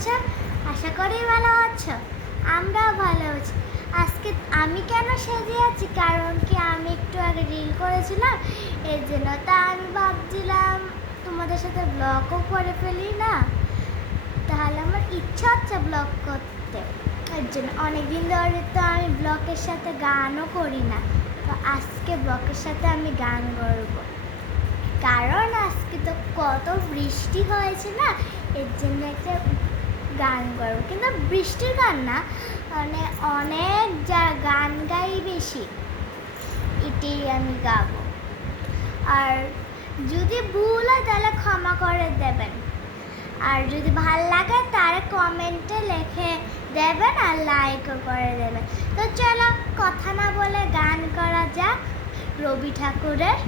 আছো? আশা করি ভালো আছো। আমরাও ভালো আছি। আজকে আমি কেন সেজে আছি, কারণ কি আমি একটু আগে রিল করেছিলাম, এর জন্য। তা আমি ভাবছিলাম তোমাদের সাথে ব্লগও করে ফেলি না, তাহলে আমার ইচ্ছা হচ্ছে ব্লগ করতে। এর জন্য অনেকদিন ধরে তো আমি ব্লগের সাথে গানও করি না, তো আজকে ব্লগের সাথে আমি গান করবো। কারণ আজকে তো কত বৃষ্টি হয়েছে না, এর জন্য একটা গান করবো। কিন্তু বৃষ্টির গান না, মানে অনেক যা গান গাই বেশি, এটাই আমি গাবো। আর যদি ভুল হয় তাহলে ক্ষমা করে দেবেন, আর যদি ভাল লাগে তাহলে কমেন্টে লিখে দেবেন আর লাইকও করে দেবেন। তো চলো কথা না বলে গান করা যাক রবি ঠাকুরের।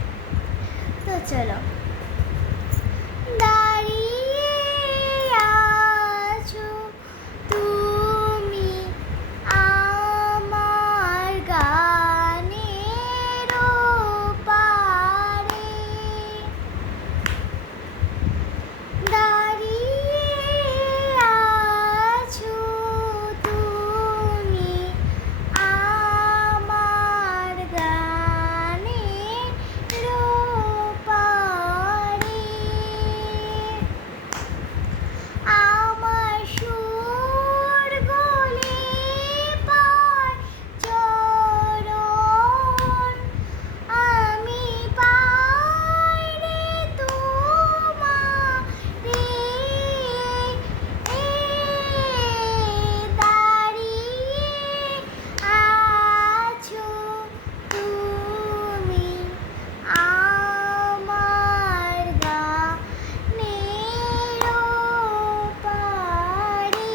তো চলো। দাঁড়িয়ে আছো তুমি আমার গানের পারে, দাঁড়িয়ে আছো তুমি আমার গানের পারে, আমার সুর গলে পায় চরণ, আমি পাই রে তোমারে, দাঁড়িয়ে আছো তুমি আমার গানের পারে,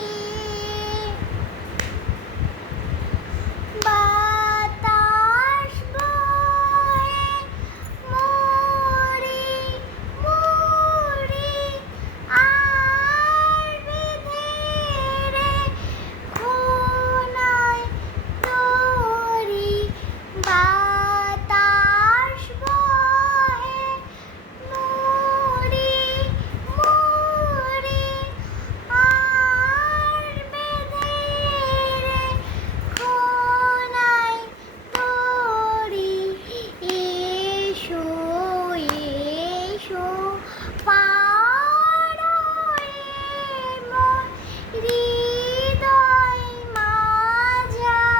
বাতাস বয়ে মোরে মোরে আর বেঁধে কোনায় তোরি, বাতাস বয়ে মোরে মোরে আর বেঁধে কোনায় তোরি, এসো এসো পার হয়ে মোর হৃদয় মাঝারে,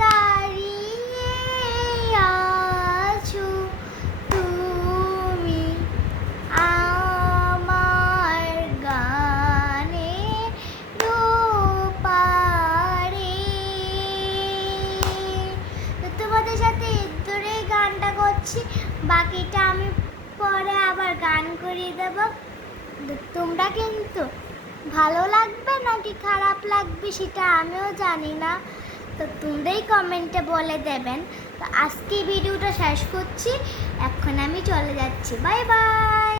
দাঁড়িয়ে আছো তুমি আমার গানের পারে। তো তোমাদের সাথে ধরেই গানটা করছি, বাকিটা আমি পরে আবার গান করিয়ে দেবো। তোমরা কিন্তু ভালো লাগবে নাকি খারাপ লাগবে সেটা আমিও জানি না, তো তোমরাই কমেন্টে বলে দেবেন। তো আজকে ভিডিওটা শেষ করছি, এখন আমি চলে যাচ্ছি। Bye bye.